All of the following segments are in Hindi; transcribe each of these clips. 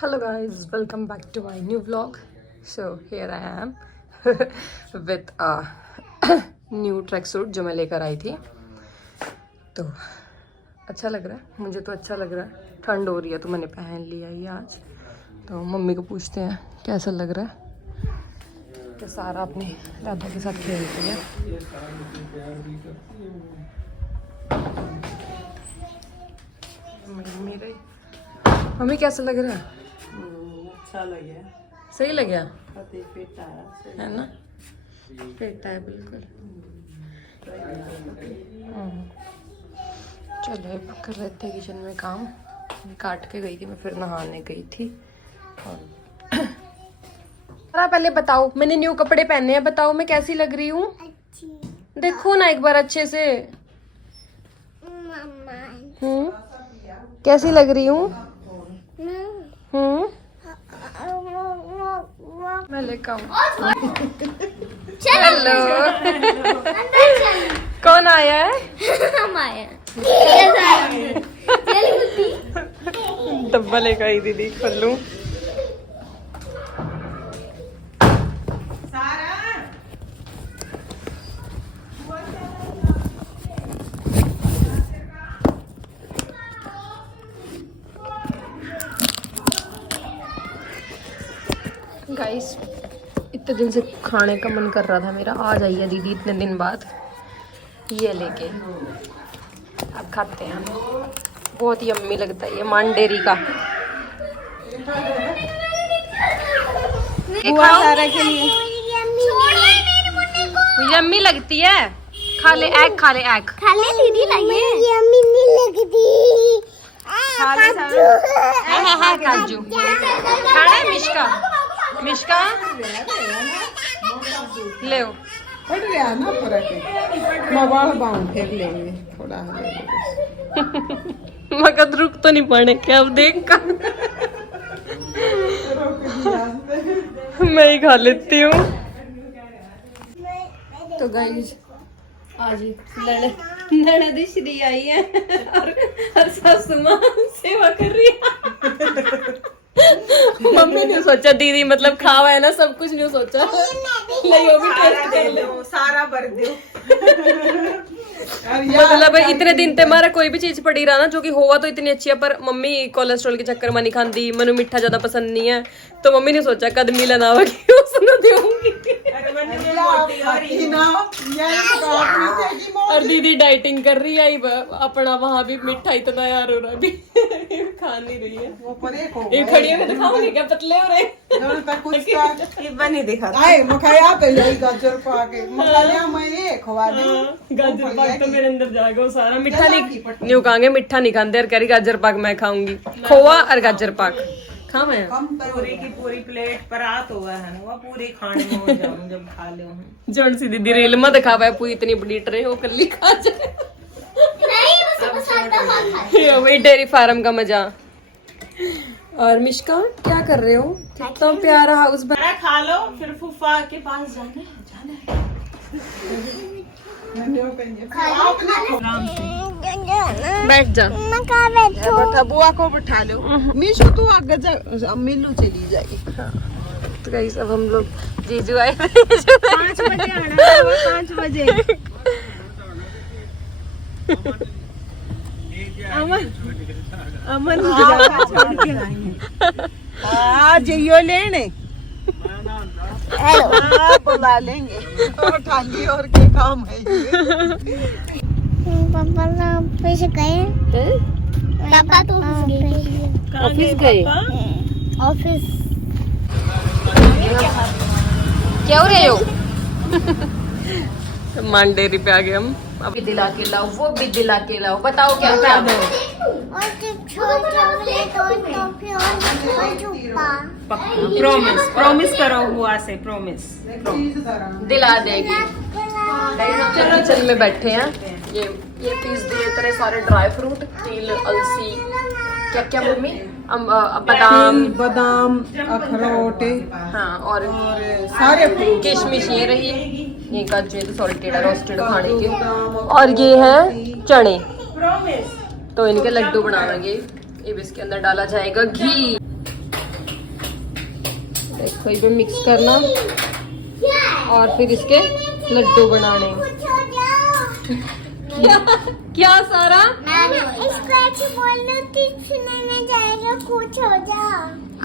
Hello guys, welcome back to my new vlog. So here I am with a new tracksuit जो मैं लेकर आई थी. तो अच्छा लग रहा है, मुझे तो अच्छा लग रहा है. ठंड हो रही है तो मैंने पहन लिया ये आज. तो मम्मी को पूछते हैं कैसा लग रहा है. तो सारा अपने राधा के साथ खेलती है. मम्मी कैसा लग रहा है? अच्छा लगे. सही लग गया पेट आया है ना. पेट है बिल्कुल. चलो अब कर रहे थे किचन में काम. काट के गई थी मैं, फिर नहाने गई थी. और पहले बताओ, मैंने न्यू कपड़े पहने हैं, बताओ मैं कैसी लग रही हूँ. देखो ना एक बार अच्छे से. कैसी लग रही हूँ? मैं लेकर आऊँ. हेलो. कौन आया है? हम आए. डब्बा लेकर आई दीदी. खोल लूं? गाइस इतने दिन से खाने का मन कर रहा था मेरा. आ जाइए दीदी इतने दिन बाद ये लेके. अब खाते हैं. बहुत यम्मी लगता है ये मांडेरी का. यम्मी लगती है. खा ले एग, खा ले एग. खा ले दीदी. लगे यम्मी नहीं लगती. काजू खाना है. मिश्का मिश्का ले. पड़ गया ना फर्क है. मोबाइल बाउंड फेंक लेंगे थोड़ा. मगर रुक तो नहीं पड़े क्या. अब देख का मैं ही खा लेती हूँ. तो गाइस आज ननद श्री आई है और सासू माँ सेवा कर रही है. मम्मी ने सोचा दीदी मतलब खावा है ना सब कुछ. नहीं सोचा ले वो भी टेस्ट कर ले. सारा भर दो. मतलब इतने दिन ते हमारा कोई भी चीज पड़ी रहा ना जो कि हुआ तो इतनी अच्छी है, पर मम्मी कोलेस्ट्रॉल के चक्कर में नहीं खाती. मनु मिठा ज्यादा पसंद नहीं है तो मम्मी ने सोचा कद मिलन आवेगी उसने दूंगी. और दीदी डाइटिंग कर रही है अपना. वहाँ भी मिठा इतना यार हो रहा है. खा नहीं रही है. ये खड़ी है. मैं दिखाऊंगी क्या पतले हो रहे. नहीं दिखा मखाया तो गाजर पाके मखाया मैं ये खवा दूं. गाजर पाक तो मेरे अंदर जाएगा वो सारा. मिठा नहीं कहांगे, मिठा नहीं खाते. और कह रही गाजर पाक मैं खाऊंगी. खोआ और गाजर पाक खा मैं. पूरी की पूरी प्लेट परात हुआ है वो पूरी खाने में हो जाऊं जब खा ले. जौन सी दीदी रील में दिखावा है पूरी इतनी बड़ी ट्रे हो कर ली खा जाए. वही डेयरी फार्म का मजा. और मिश्का क्या कर रहे हो? कितना प्यारा हाउस बना. खा लो फिर फूफा के पास जाना है. बैठ जा. बेटा बुआ को बिठा लो. मीशू तू आगे जा. मिलू चली जाएगी. तो गाइस अब हम लोग जीजू आए. 5 बजे आना. 5 बजे. अमन छोड़ के आएंगे आज यो लेने. बुला लेंगे और थाली और के काम है. पापा ना ऑफिस गए. पापा तो ऑफिस गए. ऑफिस क्या हो रहे हो? मांडेरी पे आ गए हम. अभी दिला के लाओ, वो भी दिला के लाओ. बताओ क्या क्या दो. और चॉकलेट और टॉफी और चुप्पा. प्रॉमिस करो हुआ से. प्रॉमिस दिला देगी. चलो किचन में बैठे हैं. ये पीस दिए तरह सारे ड्राई फ्रूट. तिल, अलसी, क्या क्या मम्मी. बादाम अखरोट. हाँ और सारे किशमिश ये रही. ये काजू तो सॉल्टेड रोस्टेड खाने के. और ये है चने. तो इनके लड्डू बनाएंगे. ये भी इसके अंदर डाला जाएगा घी. देखो ये मिक्स करना और फिर इसके लड्डू बनाने। क्या सारा इसको ऐसे बोलना कि सुनाने जाएगा, खुश हो जा।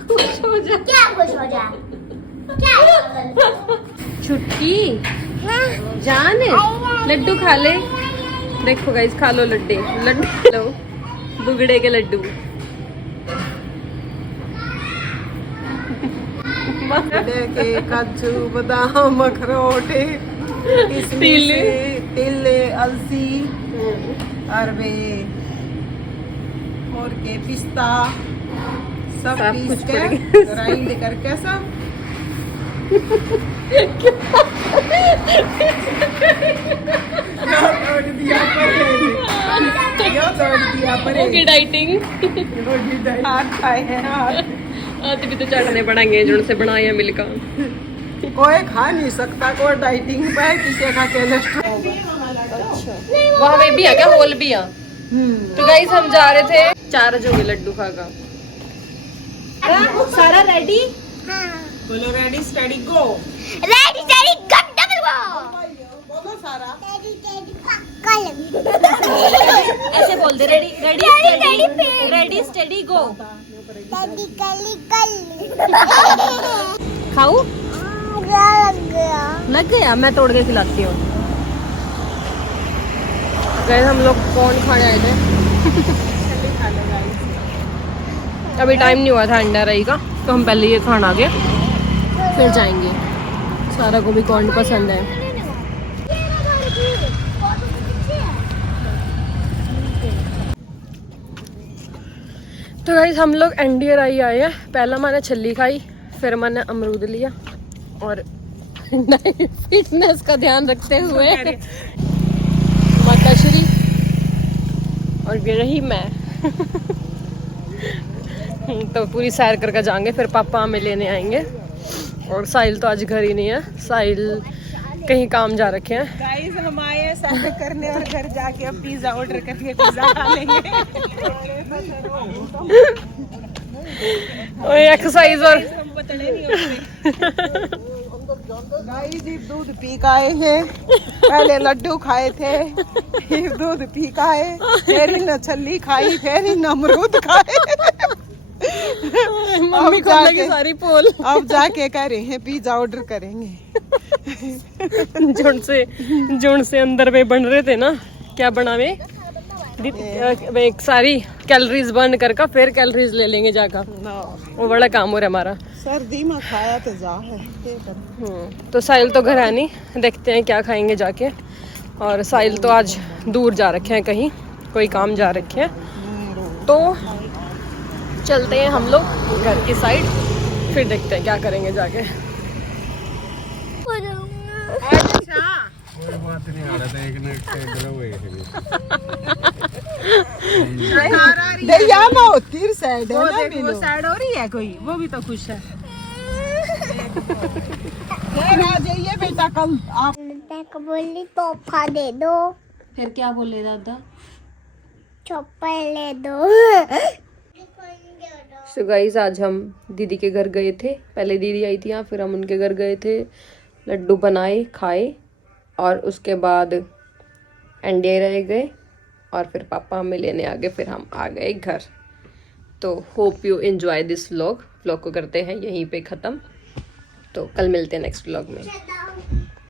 खुश हो जा। क्या खुश हो जा? क्या? छुटकी जान लड्डू खा ले। देखो गाइस खा लो लड्डू लो बुगड़े के लड्डू। के काजू बादाम अखरोट किशमिश तिल अलसी अरबे और के पिस्ता सब सब पीस कुछ के पड़ेगा। ग्राइंड करके सब ओके डाइटिंग हाथ खाए हैं हाथ आते भी तो चढ़ने पड़ेंगे जुड़ से बनाए मिलकर। कोई खा नहीं सकता, कोई डाइटिंग पे है, किसी का कोलेस्ट्रॉल। वहाँ पे भी है क्या होल भी है? तो गाइस हम जा रहे थे 4 जोगे लड्डू खाकर। सारा रेडी? हाँ। बोलो ready steady go. Ready ready go double go. बोलो सारा रेडी रेडी पक्कल। ऐसे बोल दे ready ready ready ready steady go. Ready कली कल। खाऊ लग गया। लग गया? मैं तोड़ के खिलाती हूँ। गए हम लोग कौन खाने आए थे। अभी टाइम नहीं हुआ था अंडा रही का, तो हम पहले ये खाना आ गए फिर जाएंगे। सारा को भी कौन पसंद है। तो गाइस हम लोग एनडीआर आई आए हैं। पहला मैंने छल्ली खाई, फिर मैंने अमरूद लिया और फिटनेस का ध्यान रखते हुए माता श्री और ये रही मैं। तो पूरी सैर करके जाएंगे, फिर पापा हमें लेने आएंगे। और साहिल तो आज घर ही नहीं है, साहिल कहीं काम जा रखे हैं। गाइस हम आए हैं सैर करने और घर जाके अब पिज्जा ऑर्डर करके पिज्जा खा लेंगे। और एक्सरसाइज और गाइस ये दूध पी के आए हैं, पहले लड्डू खाए थे, फिर दूध पी के आए, फिर इन छल्ली खाई, फिर इन अमरूद खाए। मम्मी को लगी सारी पोल। अब जाके कह रहे हैं पिज्जा ऑर्डर करेंगे। जोन से अंदर में बन रहे थे ना, क्या बनावे एक सारी कैलोरीज बर्न करके फिर कैलोरीज ले लेंगे जाकर। वो बड़ा काम हो रहा है हमारा। सर्दी में खाया तो जा है। तो साहिल तो घर है नहीं, देखते हैं क्या खाएंगे जाके। और साहिल तो आज दूर जा रखे हैं, कहीं कोई काम जा रखे हैं। तो चलते हैं हम लोग घर की साइड, फिर देखते हैं क्या करेंगे जाके। कोई बात नहीं, आ रहा था एक ना तीर साइड है ना, वो साइड हो रही है कोई, वो भी तो खुश है। आ जाइए बेटा कल आप। बोली तोहफा दे दो। फिर क्या बोले दादा? चप्पल ले दो। सो गाइस आज हम दीदी के घर गए थे। पहले दीदी आई थी यहाँ, फिर हम उनके घर गए थे, लड्डू बनाए खाए और उसके बाद एनडीआई रह गए और फिर पापा हमें लेने आ गए, फिर हम आ गए घर। तो hope you enjoy this vlog को करते हैं यहीं पे ख़त्म। तो कल मिलते हैं नेक्स्ट व्लॉग में।